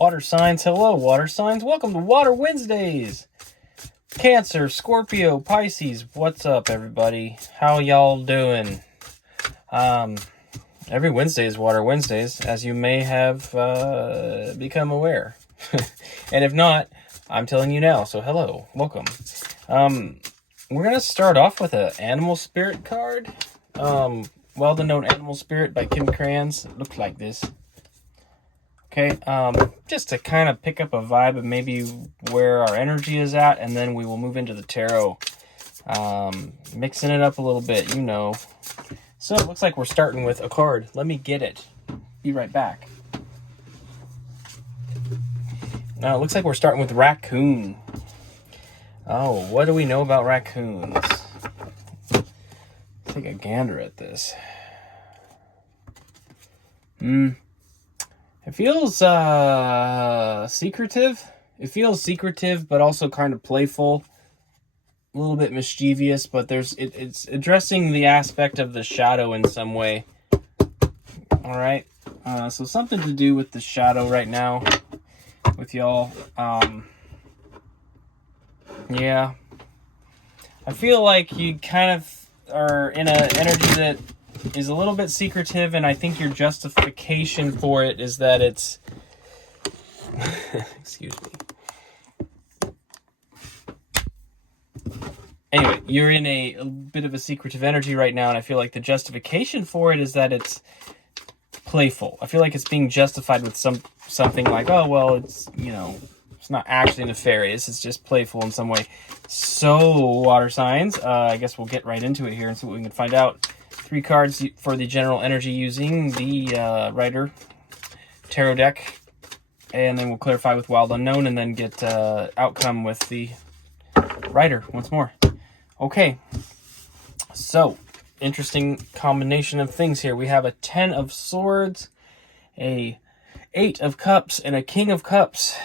Water signs, hello water signs. Welcome to Water Wednesdays. Cancer, Scorpio, Pisces, what's up everybody? How y'all doing? Every Wednesday is Water Wednesdays, as you may have become aware. And if not, I'm telling you now, so hello, welcome. We're going to start off with an Animal Spirit card. Well, the known Animal Spirit by Kim Crayons. It looks like this. Okay, just to kind of pick up a vibe of maybe where our energy is at, and then we will move into the tarot. Mixing it up a little bit, you know. So it looks like we're starting with a card. Let me get it. Be right back. Now it looks like we're starting with raccoon. Oh, what do we know about raccoons? Let's take a gander at this. It feels secretive. It feels secretive, but also kind of playful. A little bit mischievous, but it's addressing the aspect of the shadow in some way. All right. So something to do with the shadow right now with y'all. Yeah. I feel like you kind of are in an energy that is a little bit secretive, and I think your justification for it is that it's excuse me. Anyway, you're in a bit of a secretive energy right now, and I feel like the justification for it is that it's playful. I feel like it's being justified with something like, oh well, it's, you know, it's not actually nefarious, it's just playful in some way. So, water signs, I guess we'll get right into it here and see what we can find out. 3 cards for the general energy using the Rider Tarot deck. And then we'll clarify with Wild Unknown and then get outcome with the Rider once more. Okay. So, interesting combination of things here. We have a 10 of Swords, a 8 of Cups, and a King of Cups.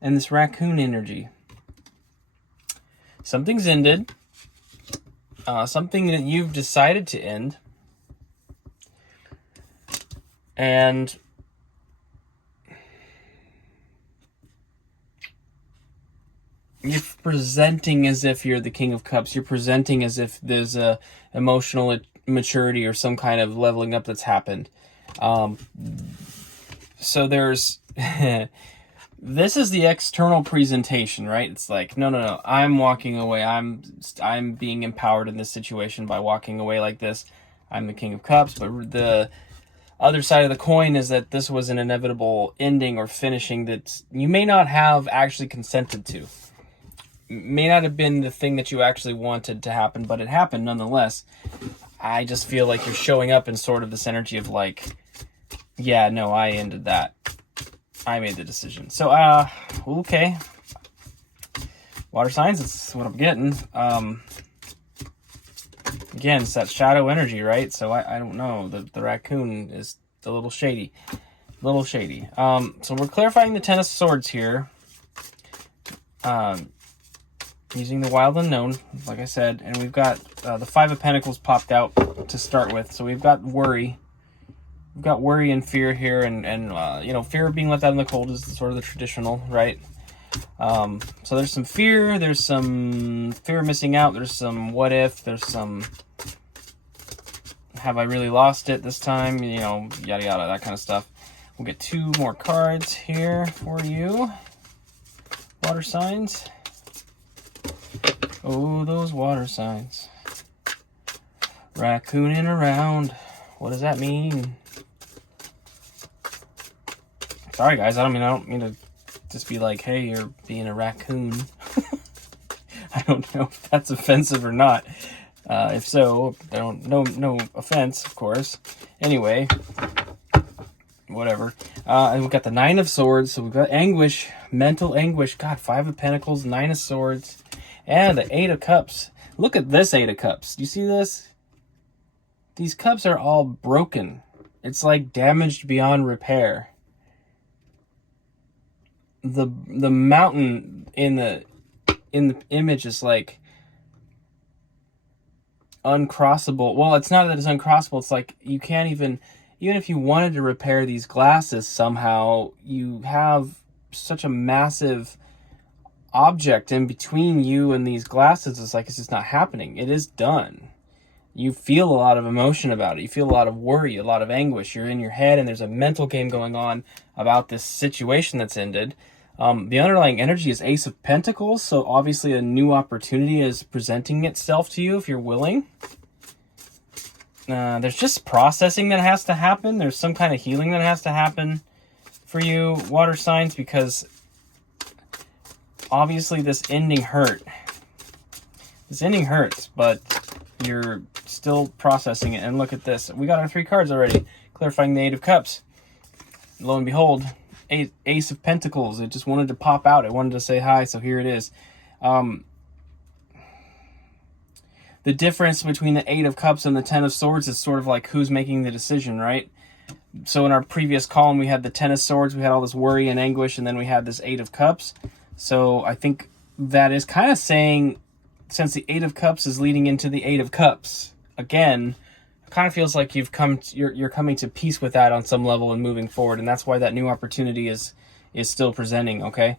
And this raccoon energy. Something's ended. Something that you've decided to end, and you're presenting as if you're the King of Cups. You're presenting as if there's a emotional maturity or some kind of leveling up that's happened. So there's this is the external presentation, right? It's like, no, I'm walking away. I'm being empowered in this situation by walking away like this. I'm the King of Cups, but the other side of the coin is that this was an inevitable ending or finishing that you may not have actually consented to. May not have been the thing that you actually wanted to happen, but it happened nonetheless. I just feel like you're showing up in sort of this energy of like, yeah, no, I ended that. I made the decision. So, okay. Water signs, that's what I'm getting. Again, it's that shadow energy, right? So I don't know. The raccoon is a little shady. So we're clarifying the 10 of Swords here. Using the Wild Unknown, like I said. And we've got the 5 of Pentacles popped out to start with. So we've got worry. We've got worry and fear here, and you know, fear of being left out in the cold is sort of the traditional, right? So there's some fear, there's some fear of missing out, there's some what if, there's some have I really lost it this time, you know, yada yada, that kind of stuff. We'll get 2 more cards here for you, water signs. Oh, those water signs. Raccooning around. What does that mean? Sorry guys, I don't mean to just be like, hey, you're being a raccoon. I don't know if that's offensive or not. If so, no offense, of course. Anyway, whatever. And we've got the 9 of Swords, so we've got anguish, mental anguish. God, 5 of Pentacles, 9 of Swords, and the 8 of Cups. Look at this 8 of Cups. Do you see this? These cups are all broken. It's like damaged beyond repair. The mountain in the image is like uncrossable. Well, it's not that it's uncrossable. It's like you can't even even if you wanted to repair these glasses somehow, you have such a massive object in between you and these glasses. It's like it's just not happening. It is done. You feel a lot of emotion about it. You feel a lot of worry, a lot of anguish. You're in your head, and there's a mental game going on about this situation that's ended. The underlying energy is Ace of Pentacles, so obviously a new opportunity is presenting itself to you if you're willing. There's just processing that has to happen. There's some kind of healing that has to happen for you, water signs, because obviously this ending hurt. This ending hurts, but you're still processing it. And look at this. We got our 3 cards already, clarifying the Eight of Cups. Lo and behold, Ace of Pentacles. It just wanted to pop out. It wanted to say hi, so here it is. The difference between the Eight of Cups and the Ten of Swords is sort of like who's making the decision, right? So in our previous column, we had the Ten of Swords, we had all this worry and anguish, and then we had this Eight of Cups. So I think that is kind of saying, since the Eight of Cups is leading into the Eight of Cups, again, it kind of feels like you're coming to peace with that on some level and moving forward, and that's why that new opportunity is still presenting, okay?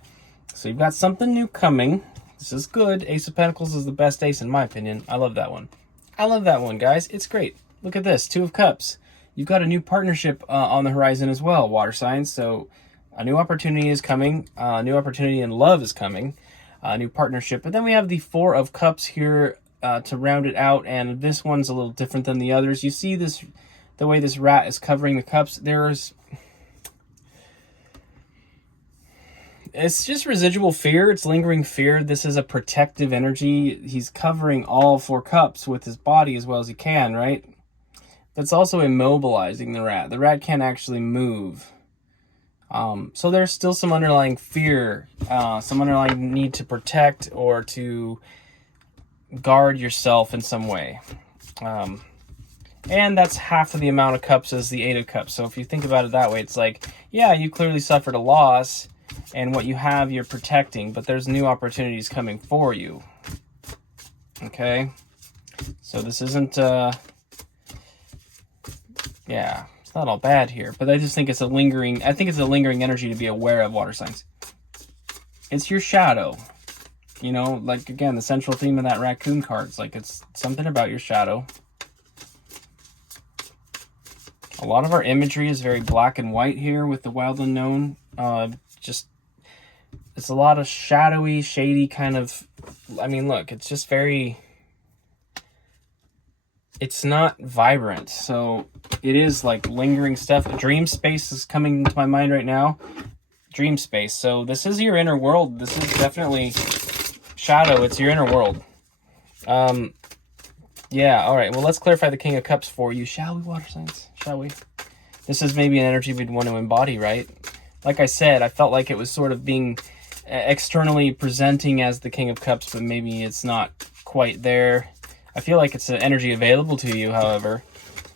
So you've got something new coming. This is good. Ace of Pentacles is the best ace in my opinion. I love that one. I love that one, guys. It's great. Look at this. Two of Cups. You've got a new partnership on the horizon as well, water signs. So a new opportunity is coming. A new opportunity in love is coming. A new partnership. But then we have the Four of Cups here to round it out. And this one's a little different than the others. You see this, the way this rat is covering the cups. It's just residual fear. It's lingering fear. This is a protective energy. He's covering all 4 cups with his body as well as he can, right? That's also immobilizing the rat. The rat can't actually move. So there's still some underlying fear, some underlying need to protect or to guard yourself in some way. And that's half of the amount of cups as the Eight of Cups. So if you think about it that way, it's like, yeah, you clearly suffered a loss, and what you have, you're protecting, but there's new opportunities coming for you. Okay? So this isn't, yeah, it's not all bad here, but I just think it's a lingering energy to be aware of, water signs. It's your shadow. You know, like, again, the central theme of that raccoon card. It's like, it's something about your shadow. A lot of our imagery is very black and white here with the wild unknown. It's a lot of shadowy, shady kind of, I mean, look, it's just very, it's not vibrant. So it is like lingering stuff. Dream space is coming into my mind right now. Dream space. So this is your inner world. This is definitely shadow. It's your inner world. Yeah, all right. Well, let's clarify the King of Cups for you. Shall we, water signs? Shall we? This is maybe an energy we'd want to embody, right? Like I said, I felt like it was sort of being externally presenting as the King of Cups, but maybe it's not quite there. I feel like it's an energy available to you, however.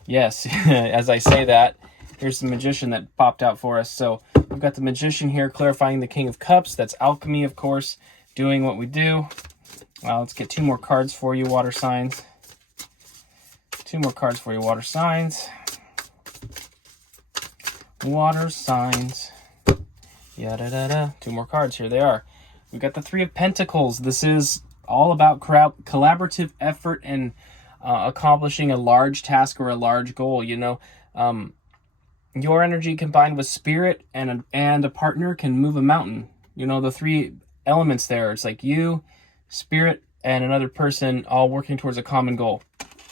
Yes, as I say that, here's the Magician that popped out for us. So we've got the Magician here clarifying the King of Cups. That's alchemy, of course, doing what we do. Well, let's get 2 more cards for you, water signs. 2 more cards for you, water signs. Water signs. Yada-da-da. 2 more cards. Here they are. We've got the Three of Pentacles. This is all about collaborative effort and accomplishing a large task or a large goal. You know, your energy combined with spirit and a partner can move a mountain. You know, the 3 elements there. It's like you, spirit, and another person all working towards a common goal.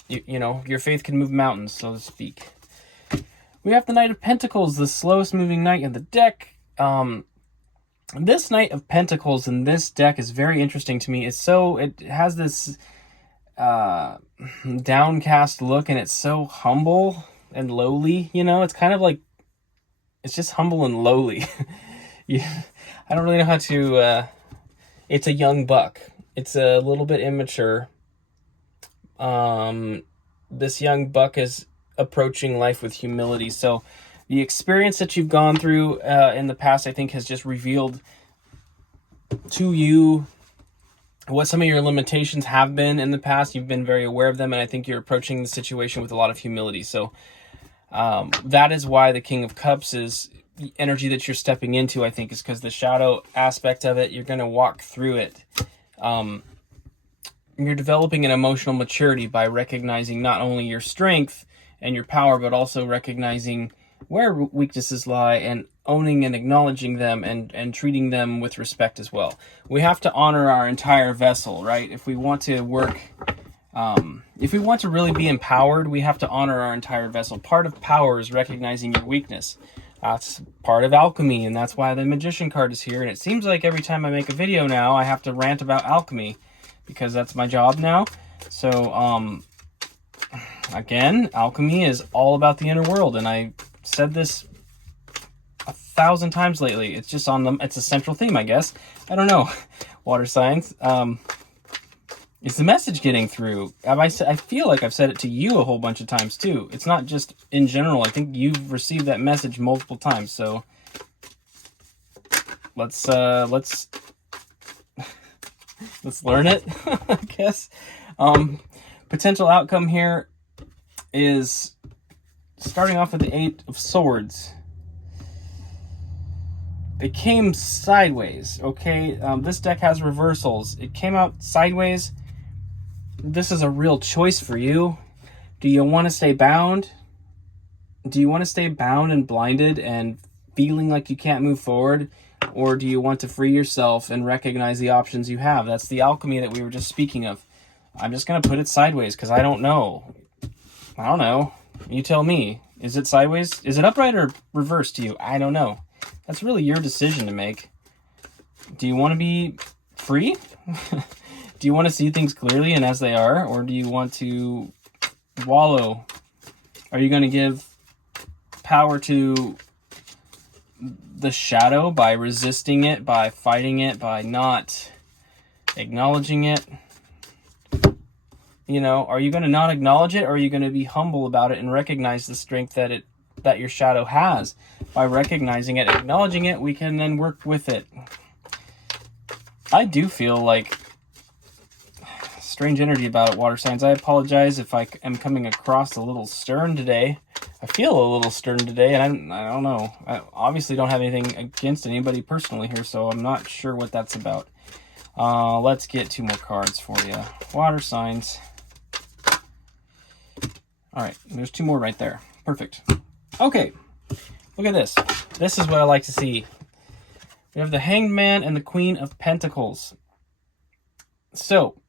You know, your faith can move mountains, so to speak. We have the Knight of Pentacles, the slowest moving knight in the deck. This Knight of Pentacles in this deck is very interesting to me. It has this downcast look, and it's so humble and lowly. You know, it's kind of like, it's just humble and lowly. I don't really know how to, it's a young buck. It's a little bit immature. This young buck is approaching life with humility. So the experience that you've gone through in the past, I think, has just revealed to you what some of your limitations have been in the past. You've been very aware of them, and I think you're approaching the situation with a lot of humility. So That is why the King of Cups is the energy that you're stepping into, I think, is because the shadow aspect of it, you're going to walk through it. You're developing an emotional maturity by recognizing not only your strength and your power, but also recognizing where weaknesses lie and owning and acknowledging them and treating them with respect as well. We have to honor our entire vessel, right? If we want to work, if we want to really be empowered, we have to honor our entire vessel. Part of power is recognizing your weakness. That's part of alchemy, and that's why the Magician card is here. And it seems like every time I make a video now, I have to rant about alchemy, because that's my job now. So, again, alchemy is all about the inner world, and I said this 1,000 times lately. It's just on them. It's a central theme, I guess. I don't know. Water signs. Is the message getting through? I feel like I've said it to you a whole bunch of times too. It's not just in general. I think you've received that message multiple times. So let's learn it, I guess. Potential outcome here is starting off with the 8 of Swords. It came sideways, okay? This deck has reversals. It came out sideways. This is a real choice for you. Do you want to stay bound? Do you want to stay bound and blinded and feeling like you can't move forward? Or do you want to free yourself and recognize the options you have? That's the alchemy that we were just speaking of. I'm just going to put it sideways because I don't know. I don't know. You tell me. Is it sideways? Is it upright or reversed to you? I don't know. That's really your decision to make. Do you want to be free? Do you want to see things clearly and as they are? Or do you want to wallow? Are you going to give power to the shadow by resisting it, by fighting it, by not acknowledging it? You know, are you going to not acknowledge it, or are you going to be humble about it and recognize the strength that your shadow has? By recognizing it, acknowledging it, we can then work with it. I do feel like strange energy about it, water signs. I apologize if I am coming across a little stern today. I feel a little stern today, and I don't know. I obviously don't have anything against anybody personally here, so I'm not sure what that's about. Let's get 2 more cards for you. Water signs. All right, there's 2 more right there. Perfect. Okay, look at this. This is what I like to see. We have the Hanged Man and the Queen of Pentacles. So,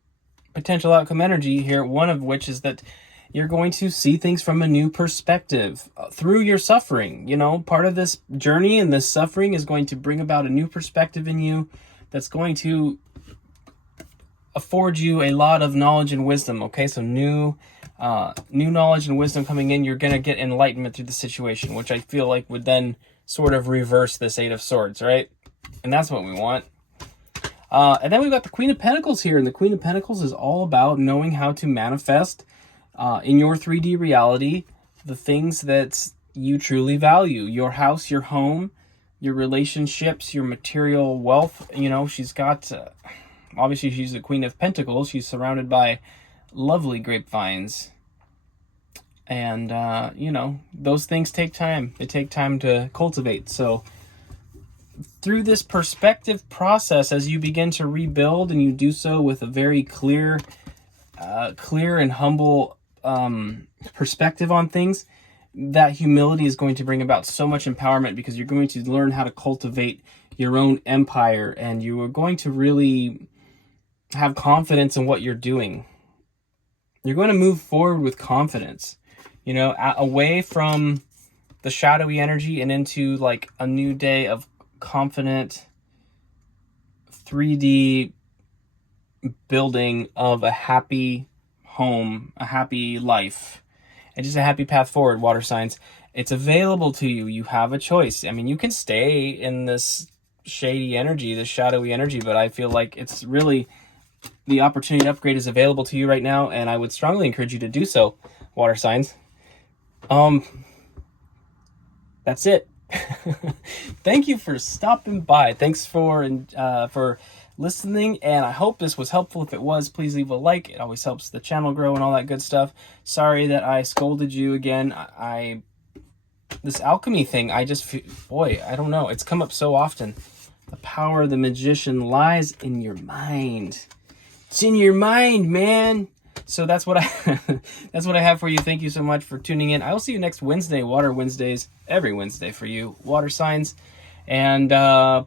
potential outcome energy here, one of which is that you're going to see things from a new perspective through your suffering. You know, part of this journey and this suffering is going to bring about a new perspective in you that's going to afford you a lot of knowledge and wisdom. Okay, so new knowledge and wisdom coming in. You're going to get enlightenment through the situation, which I feel like would then sort of reverse this 8 of Swords, right? And that's what we want. And then we've got the Queen of Pentacles here, and the Queen of Pentacles is all about knowing how to manifest in your 3D reality the things that you truly value. Your house, your home, your relationships, your material wealth. You know, she's got, obviously she's the Queen of Pentacles. She's surrounded by lovely grapevines. And, you know, those things take time. They take time to cultivate. So through this perspective process, as you begin to rebuild, and you do so with a very clear and humble perspective on things, that humility is going to bring about so much empowerment, because you're going to learn how to cultivate your own empire, and you are going to really have confidence in what you're doing. You're going to move forward with confidence, you know, away from the shadowy energy and into like a new day of confident 3D building of a happy home, a happy life, and just a happy path forward, water signs. It's available to you. You have a choice. I mean, you can stay in this shady energy, this shadowy energy, but I feel like it's really the opportunity to upgrade is available to you right now, and I would strongly encourage you to do so, water signs. That's it. Thank you for stopping by. Thanks for listening, and I hope this was helpful. If it was, please leave a like. It always helps the channel grow and all that good stuff. Sorry that I scolded you again. I this alchemy thing, I just feel, boy, I don't know. It's come up so often. The power of the magician lies in your mind. It's in your mind, man. So that's what I that's what I have for you. Thank you so much for tuning in. I will see you next Wednesday, Water Wednesdays, every Wednesday for you, water signs, and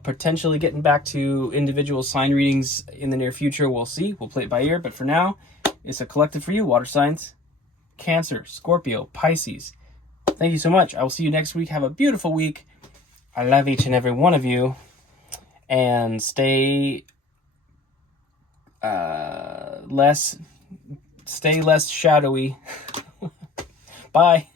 potentially getting back to individual sign readings in the near future. We'll see. We'll play it by ear. But for now, it's a collective for you, water signs, Cancer, Scorpio, Pisces. Thank you so much. I will see you next week. Have a beautiful week. I love each and every one of you. And stay less shadowy. Bye.